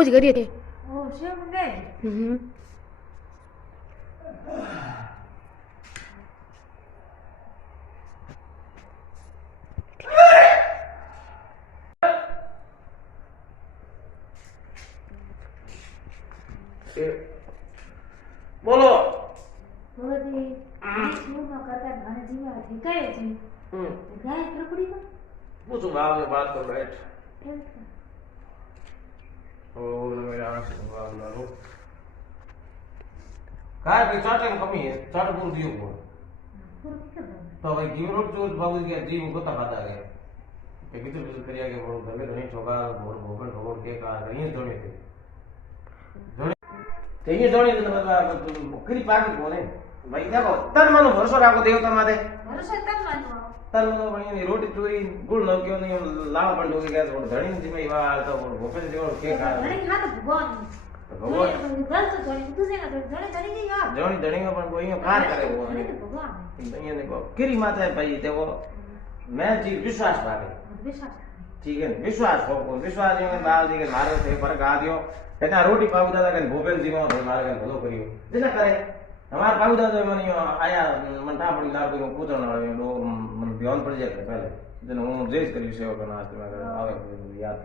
પૂછી કરીએ છીએ ઓ શેમ ને બોલો બોલી શું ન કરતા ઘણા જીવા ઠીકાય છે ગાય પ્રકડીમાં પૂછું ભાવ વાત કરો બેઠ ઓ મેરા ભાવ લાલો काय भाई चाटे में कमी है चाट पूर दियो को तो भाई गिव रोड जो बाबू के जीव को तक आता गया एक ही तो करिया के बोल घर में छोका बोल भोगन भोगन के का नहीं जोड़े थे जोड़े ते ये जोड़े तो मतलब करी पाक कोने भाई देखो तन मनो भरोसा राखो देवता माथे ભરોસો તમ માનવો तन मनो भाई रोटी चूरी गुड़ न क्यों नहीं लावा पण लोगे क्या तो धणी जी में वाल तो भोगन जो के का ઘણી હા તો ભગવાન भगवान ગલ તો જોઈ તું છે ને ધણી ધણી ગઈ યાર जोड़ी धणी में पण कोई कार करे वो ભગવાન ये देखो किरी माता है भाई देखो मैं जी विश्वास भागे વિશ્વાસ ठीक है विश्वास हो विश्वास में बाल दी के मारे थे पर गा दियो कहना रोटी पाऊ दादा के भोपेल जी में मारे के भलो करियो जिना करे हमार पाऊ दादा मन आया मंटा पड़ी लार को पूछन वाले लोग मन ध्यान पड़ जाए पहले जने हूं जेस करी सेवा करना आज में आवे याद